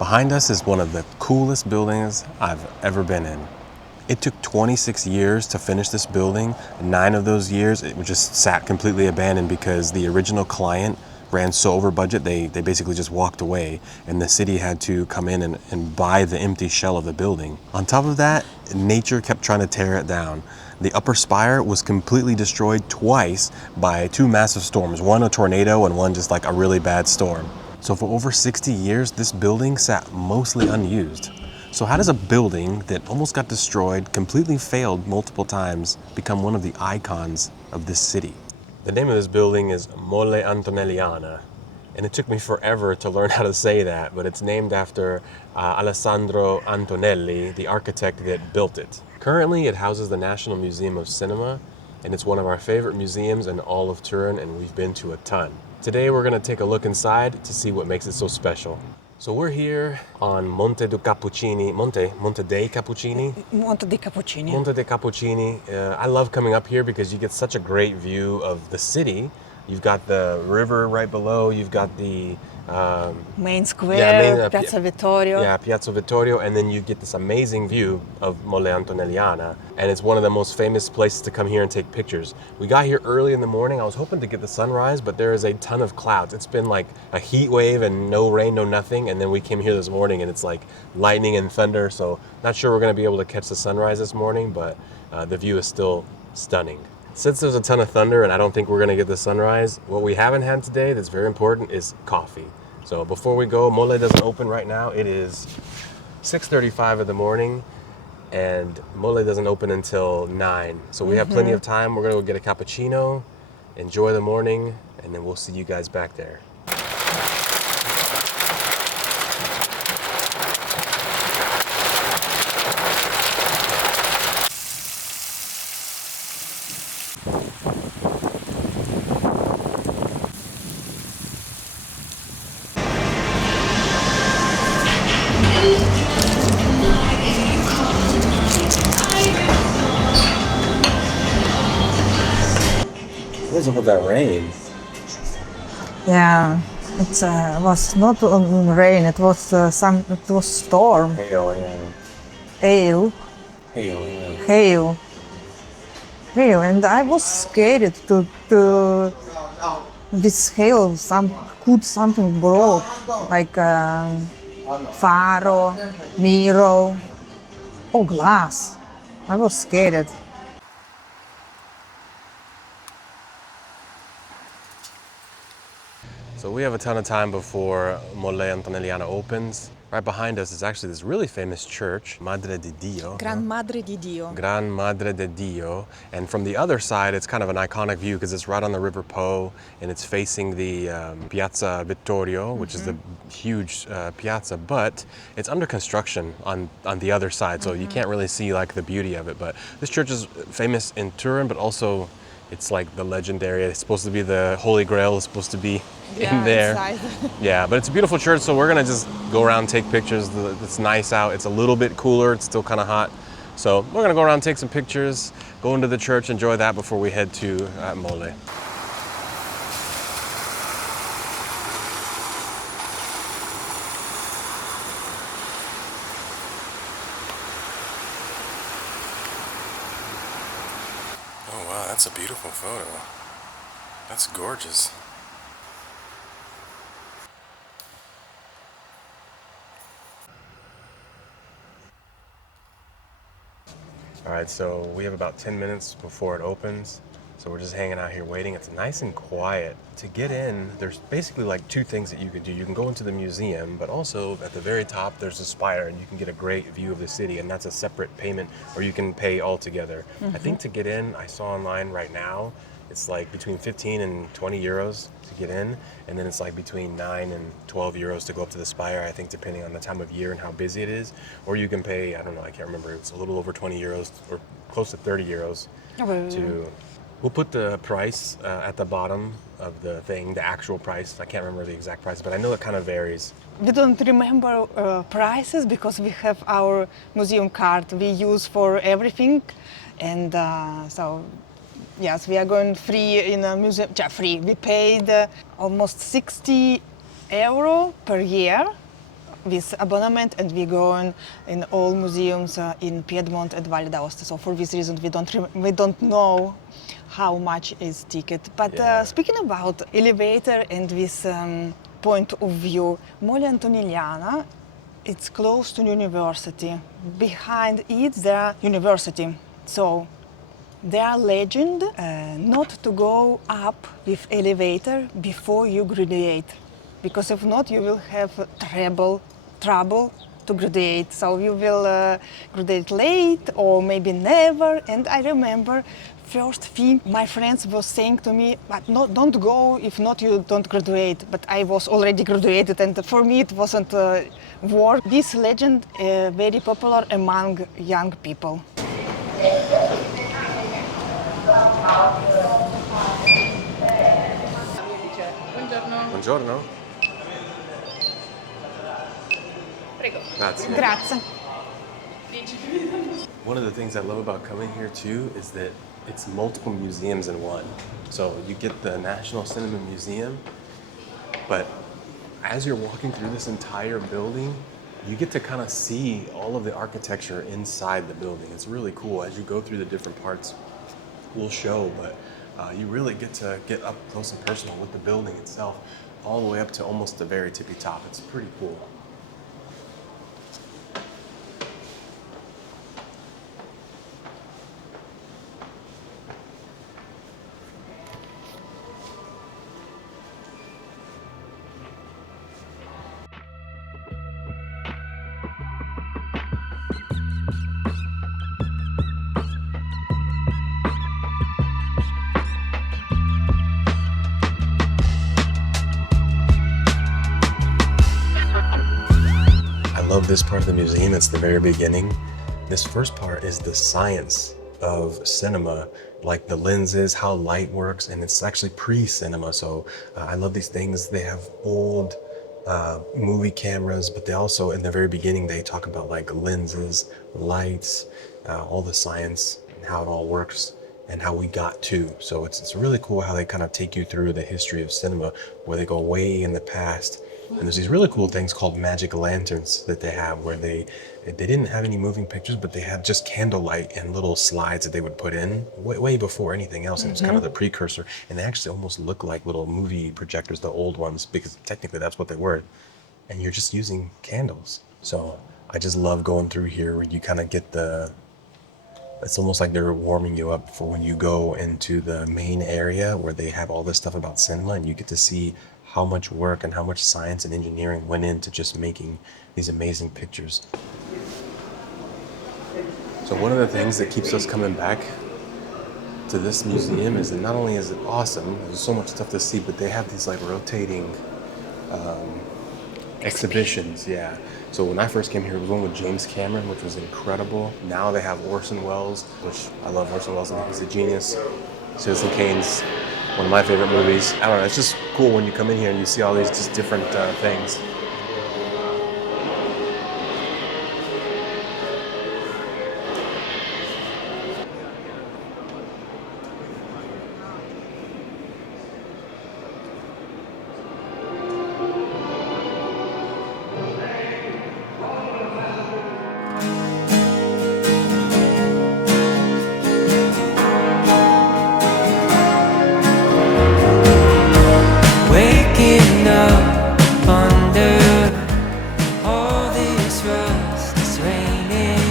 Behind us is one of the coolest buildings I've ever been in. It took 26 years to finish this building. 9 of those years it just sat completely abandoned because the original client ran so over budget they basically just walked away, and the city had to come in and buy the empty shell of the building. On top of that, nature kept trying to tear it down. The upper spire was completely destroyed twice by 2 massive storms, one a tornado and one just like a really bad storm. So for over 60 years, this building sat mostly unused. So how does a building that almost got destroyed, completely failed multiple times, become one of the icons of this city? The name of this building is Mole Antonelliana, and it took me forever to learn how to say that, but it's named after Alessandro Antonelli, the architect that built it. Currently, it houses the National Museum of Cinema, and it's one of our favorite museums in all of Turin, and we've been to a ton. Today, we're going to take a look inside to see what makes it so special. So we're here on Monte dei Cappuccini. Monte dei Cappuccini? Monte dei Cappuccini. Monte dei Cappuccini. I love coming up here because you get such a great view of the city. You've got the river right below. You've got the main square, main, Piazza Vittorio. Yeah, Piazza Vittorio, and then you get this amazing view of Mole Antonelliana, and it's one of the most famous places to come here and take pictures. We got here early in the morning. I was hoping to get the sunrise, but there is a ton of clouds. It's been like a heat wave and no rain, no nothing, and then we came here this morning and it's like lightning and thunder, so not sure we're going to be able to catch the sunrise this morning, but the view is still stunning. Since there's a ton of thunder and I don't think we're going to get the sunrise, what we haven't had today that's very important is coffee. So before we go, Mole doesn't open right now. It is 6:35 in the morning and Mole doesn't open until 9. So we have plenty of time. We're going to go get a cappuccino, enjoy the morning, and then we'll see you guys back there. What is up with that rain? Yeah, it was not rain. It was It was storm. Hail, yeah. Hail. Hail, yeah. Hail. Hail, and I was scared to this hail. Something broke, like faro, mirror, or glass. I was scared. So we have a ton of time before Mole Antonelliana opens. Right behind us is actually this really famous church, Madre di Dio. Gran Madre di Dio. Gran Madre di Dio. And from the other side, it's kind of an iconic view because it's right on the River Po and it's facing the Piazza Vittorio, which is the huge piazza, but it's under construction on the other side, so you can't really see like the beauty of it. But this church is famous in Turin, but also it's like the legendary, it's supposed to be the Holy Grail, is supposed to be in there. Yeah, but it's a beautiful church, so we're gonna just go around, take pictures. It's nice out. It's a little bit cooler. It's still kind of hot. So we're gonna go around, take some pictures, go into the church, enjoy that before we head to Mole. Oh wow, that's a beautiful photo. That's gorgeous. All right, so we have about 10 minutes before it opens. So we're just hanging out here waiting. It's nice and quiet. To get in, there's basically like 2 things that you could do. You can go into the museum, but also at the very top, there's a spire and you can get a great view of the city, and that's a separate payment, or you can pay all together. I think to get in, I saw online right now, it's like between 15 and 20 euros to get in, and then it's like between 9 and 12 euros to go up to the spire, I think depending on the time of year and how busy it is. Or you can pay, I don't know, I can't remember, it's a little over 20 euros or close to 30 euros to... We'll put the price at the bottom of the thing, the actual price. I can't remember the exact price, but I know it kind of varies. We don't remember prices because we have our museum card we use for everything, and so yes, we are going free in a museum. Free. We paid almost €60 per year with abonnement, and we go in all museums in Piedmont and Valle d'Aosta. So for this reason, we don't know how much is ticket. But speaking about elevator and this point of view, Mole Antonelliana, it's close to university. Behind it, there university. So there are legend not to go up with elevator before you graduate, because if not, you will have trouble to graduate. So you will graduate late or maybe never. And I remember first thing my friends were saying to me, but no, don't go, if not you don't graduate. But I was already graduated, and for me it wasn't work. This legend very popular among young people. Buongiorno. Prego. Grazie. Grazie. One of the things I love about coming here too is that it's multiple museums in one. So you get the National Cinema Museum, but as you're walking through this entire building, you get to kind of see all of the architecture inside the building. It's really cool. As you go through the different parts, we'll show, but you really get to get up close and personal with the building itself, all the way up to almost the very tippy top. It's pretty cool. I love this part of the museum. It's the very beginning. This first part is the science of cinema, like the lenses, how light works, and it's actually pre-cinema. So I love these things. They have old movie cameras, but they also, in the very beginning, they talk about like lenses, lights, all the science and how it all works and how we got to. So it's really cool how they kind of take you through the history of cinema, where they go way in the past. And there's these really cool things called magic lanterns that they have, where they didn't have any moving pictures, but they had just candlelight and little slides that they would put in way before anything else. And it's kind of the precursor. And they actually almost look like little movie projectors, the old ones, because technically that's what they were. And you're just using candles. So I just love going through here where you kind of get it's almost like they're warming you up for when you go into the main area where they have all this stuff about cinema, and you get to see how much work and how much science and engineering went into just making these amazing pictures. So one of the things that keeps us coming back to this museum is that not only is it awesome, there's so much stuff to see, but they have these like rotating exhibitions. Yeah. So when I first came here, it was one with James Cameron, which was incredible. Now they have Orson Welles, which I love Orson Welles. I think he's a genius. Citizen Kane's one of my favorite movies. I don't know, it's just cool when you come in here and you see all these just different things. Waking up under all this rust, it's raining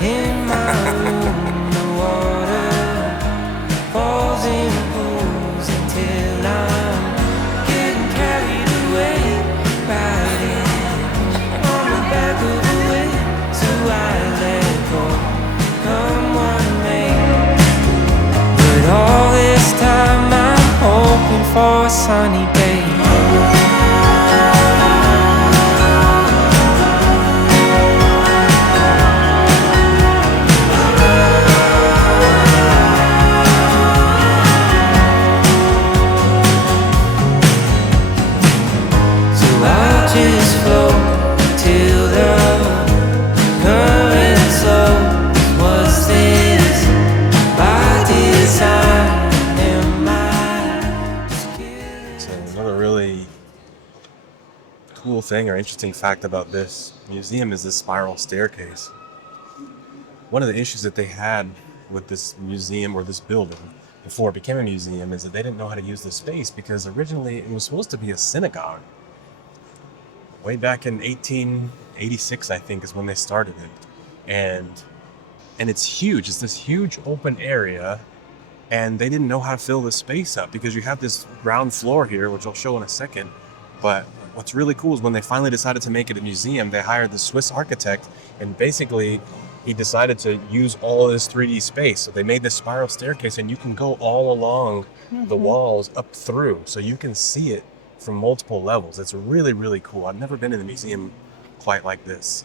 in my room. The water falls in pools until I'm getting carried away, riding on the back of the wind. So I let go, come what may. But all this time I'm hoping for a sunny day. So I'll just float till the current slows. Was this by design? Am I just killing? So another thing or interesting fact about this museum is this spiral staircase. One of the issues that they had with this museum or this building before it became a museum is that they didn't know how to use the space because originally it was supposed to be a synagogue. Way back in 1886, I think, is when they started it. And it's huge. It's this huge open area, and they didn't know how to fill the space up because you have this ground floor here, which I'll show in a second. But what's really cool is when they finally decided to make it a museum, they hired the Swiss architect, and basically he decided to use all of this 3D space. So they made this spiral staircase, and you can go all along the walls up through, so you can see it from multiple levels. It's really, really cool. I've never been in a museum quite like this.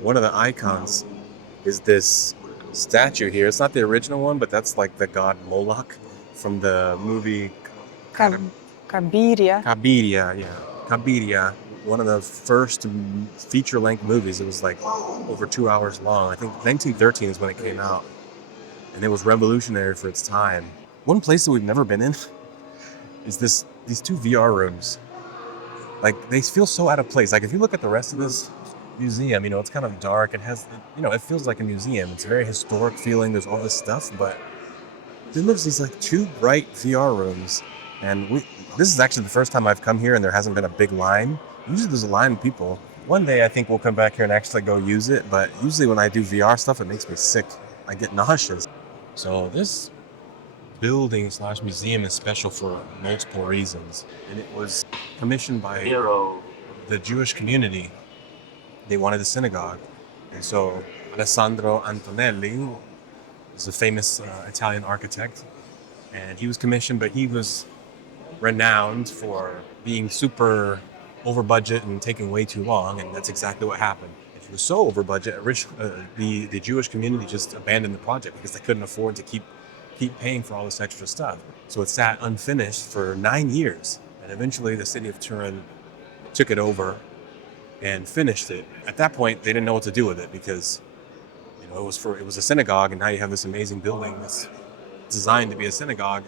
One of the icons is this statue here. It's not the original one, but that's like the god Moloch from the movie Cabiria. Cabiria, one of the first feature-length movies. It was like over 2 hours long. I think 1913 is when it came out, and it was revolutionary for its time. One place that we've never been in is these two VR rooms. Like, they feel so out of place. Like, if you look at the rest of this museum, it's kind of dark. It has, it feels like a museum. It's very historic feeling. There's all this stuff, but then there's these like two bright VR rooms, and this is actually the first time I've come here and there hasn't been a big line. Usually there's a line of people. One day I think we'll come back here and actually go use it, but usually when I do VR stuff, it makes me sick. I get nauseous. So this building/museum is special for multiple reasons, and it was commissioned by the Jewish community. They wanted a synagogue, and so Alessandro Antonelli is a famous Italian architect, and he was commissioned, but he was renowned for being super over budget and taking way too long, and that's exactly what happened. He was so over budget, the Jewish community just abandoned the project because they couldn't afford to keep paying for all this extra stuff. So it sat unfinished for 9 years, and eventually the city of Turin took it over and finished it. At that point, they didn't know what to do with it because it was a synagogue, and now you have this amazing building that's designed to be a synagogue,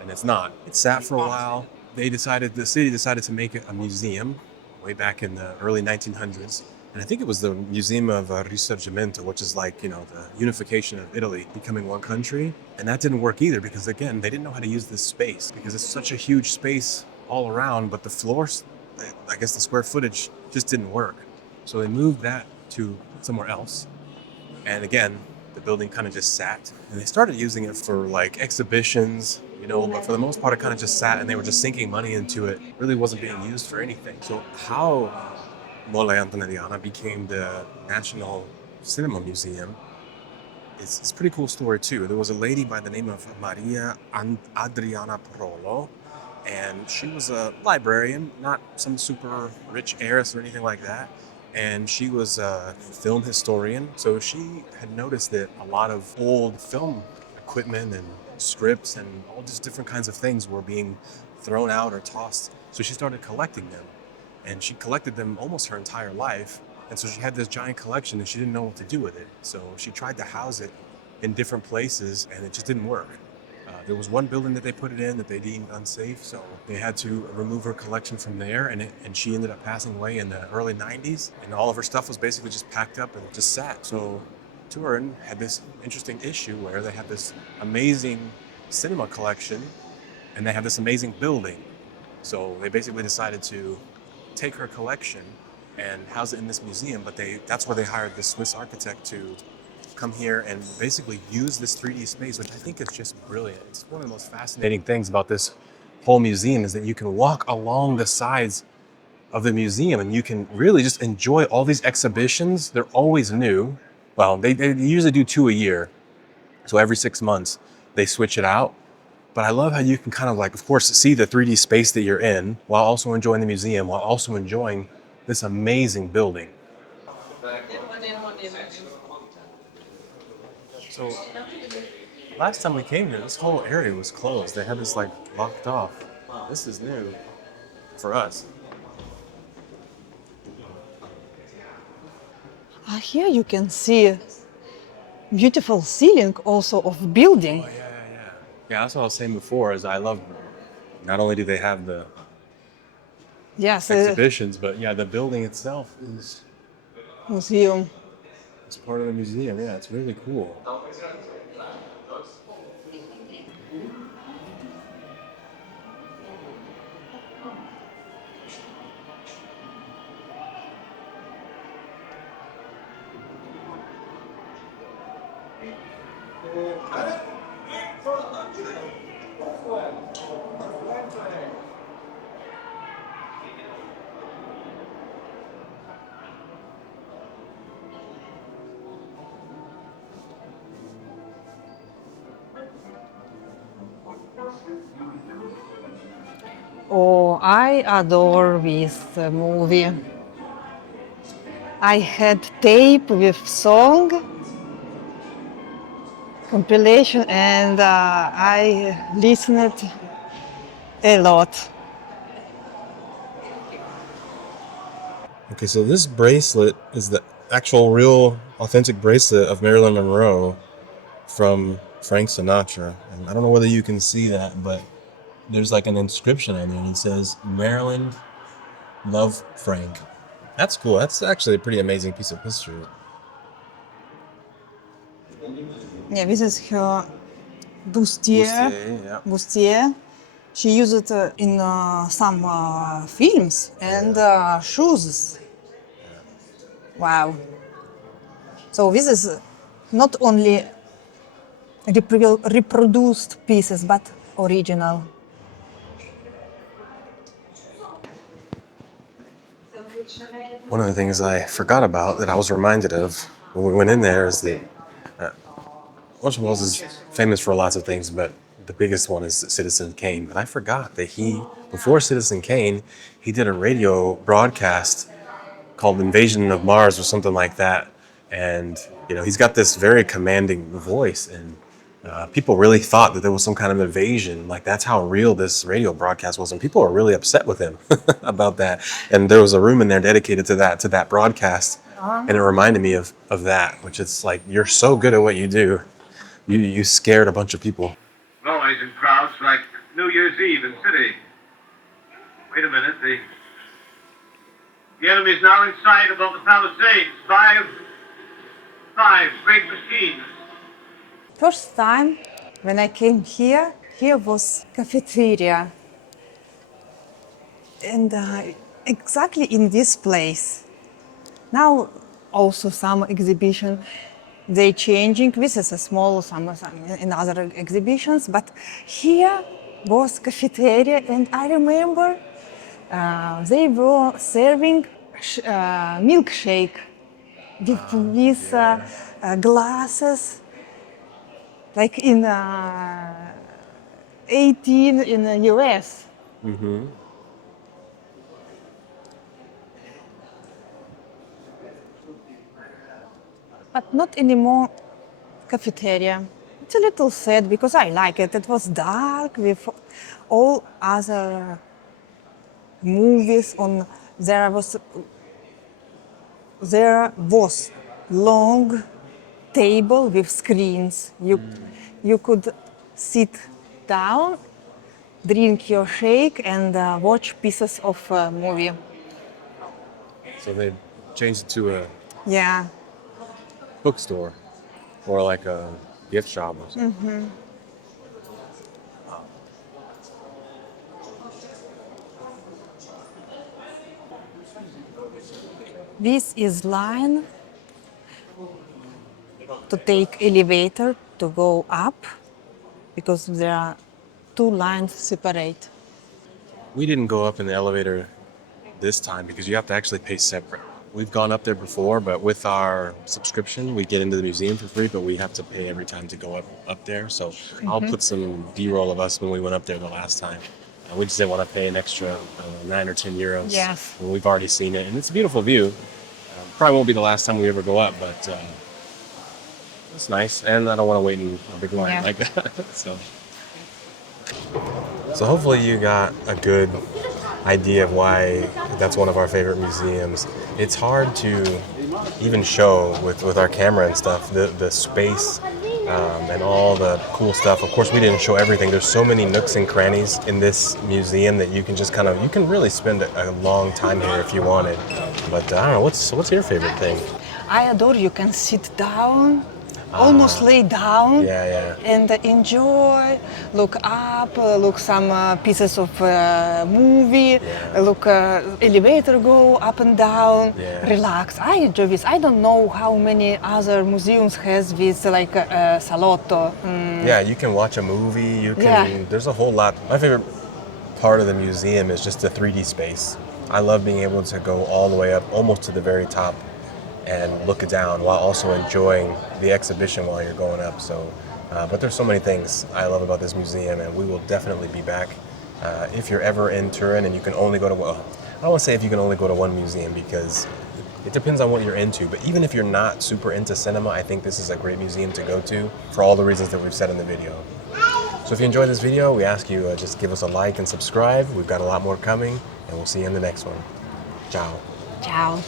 and it's not. It sat for a while. The city decided to make it a museum way back in the early 1900s. And I think it was the Museum of Risorgimento, which is like, the unification of Italy, becoming one country. And that didn't work either because, again, they didn't know how to use this space because it's such a huge space all around, but the floors, I guess the square footage just didn't work. So they moved that to somewhere else. And again, the building kind of just sat. And they started using it for like exhibitions, but for the most part, it kind of just sat, and they were just sinking money into it. It really wasn't being used for anything. So how Mole Antonelliana became the National Cinema Museum, it's a pretty cool story too. There was a lady by the name of Maria Adriana Parolo, and she was a librarian, not some super rich heiress or anything like that. And she was a film historian, so she had noticed that a lot of old film equipment and scripts and all just different kinds of things were being thrown out or tossed. So she started collecting them. And she collected them almost her entire life. And so she had this giant collection and she didn't know what to do with it. So she tried to house it in different places and it just didn't work. There was one building that they put it in that they deemed unsafe, so they had to remove her collection from there, and she ended up passing away in the early 90s, and all of her stuff was basically just packed up and just sat. So Turin had this interesting issue where they had this amazing cinema collection and they have this amazing building. So they basically decided to take her collection and house it in this museum, but that's where they hired this Swiss architect to come here and basically use this 3D space, which I think is just brilliant. It's one of the most fascinating things about this whole museum is that you can walk along the sides of the museum and you can really just enjoy all these exhibitions. They're always new. Well, they usually do 2 a year. So every 6 months they switch it out. But I love how you can kind of like, of course, see the 3D space that you're in while also enjoying the museum, while also enjoying this amazing building. So last time we came here, this whole area was closed. They had this like locked off. This is new for us. Here you can see beautiful ceiling also of building. Yeah, that's what I was saying before, is I love, not only do they have the Yes, exhibitions, but yeah, the building itself is museum. it's part of the museum. Yeah, it's really cool. Oh, I adore this movie. I had tape with song compilation and I listened a lot. Okay, so this bracelet is the actual, real, authentic bracelet of Marilyn Monroe from Frank Sinatra. And I don't know whether you can see that, but there's like an inscription on there and it says, Marilyn, love Frank. That's cool. That's actually a pretty amazing piece of history. Yeah, this is her bustier. Bustier, yeah. Bustier. She used it in some films and shoes. Wow. So this is not only reproduced pieces, but original. One of the things I forgot about that I was reminded of when we went in there is that Orson Welles is famous for lots of things, but the biggest one is Citizen Kane. But I forgot that before Citizen Kane, he did a radio broadcast called Invasion of Mars or something like that. And, he's got this very commanding voice, and people really thought that there was some kind of invasion. Like, that's how real this radio broadcast was. And people were really upset with him about that. And there was a room in there dedicated to that broadcast. And it reminded me of that, which is like, you're so good at what you do. You scared a bunch of people. Noise in crowds like New Year's Eve in city. Wait a minute, the enemy's now in sight above the Palisades. Five great machines. First time when I came here was cafeteria. And exactly in this place. Now also some exhibition, they changing. This is a small, some in other exhibitions, but here was cafeteria, and I remember they were serving milkshake with these glasses, like in 18 in the US. Mm-hmm. But not anymore cafeteria. It's a little sad because I like it. It was dark with all other movies on. There was long table with screens. You could sit down, drink your shake, and watch pieces of movie. So they changed it to a Yeah. bookstore or like a gift shop or something. This is line to take elevator to go up because there are two lines separate. We didn't go up in the elevator this time because you have to actually pay separate. We've gone up there before, but with our subscription, we get into the museum for free, but we have to pay every time to go up there. So I'll put some B-roll of us when we went up there the last time. We just didn't want to pay an extra 9 or 10 euros. Yes. When we've already seen it, and it's a beautiful view. Probably won't be the last time we ever go up, but it's nice. And I don't want to wait in a big line like that. So hopefully you got a good idea of why that's one of our favorite museums. It's hard to even show with our camera and stuff the space and all the cool stuff. Of course, we didn't show everything. There's so many nooks and crannies in this museum that you can just you can really spend a long time here if you wanted. But I don't know, what's your favorite thing? I adore you can sit down, almost lay down, Yeah. and enjoy, look up, look some pieces of movie, look elevator go up and down, relax. I enjoy this. I don't know how many other museums has this like salotto. Yeah, you can watch a movie, you can, there's a whole lot. My favorite part of the museum is just the 3D space. I love being able to go all the way up, almost to the very top, and look down while also enjoying the exhibition while you're going up. So, but there's so many things I love about this museum, and we will definitely be back. If you're ever in Turin and you can only go to, well, I don't want to say if you can only go to one museum because it depends on what you're into, but even if you're not super into cinema, I think this is a great museum to go to for all the reasons that we've said in the video. So if you enjoyed this video, we ask you just give us a like and subscribe. We've got a lot more coming, and we'll see you in the next one. Ciao. Ciao.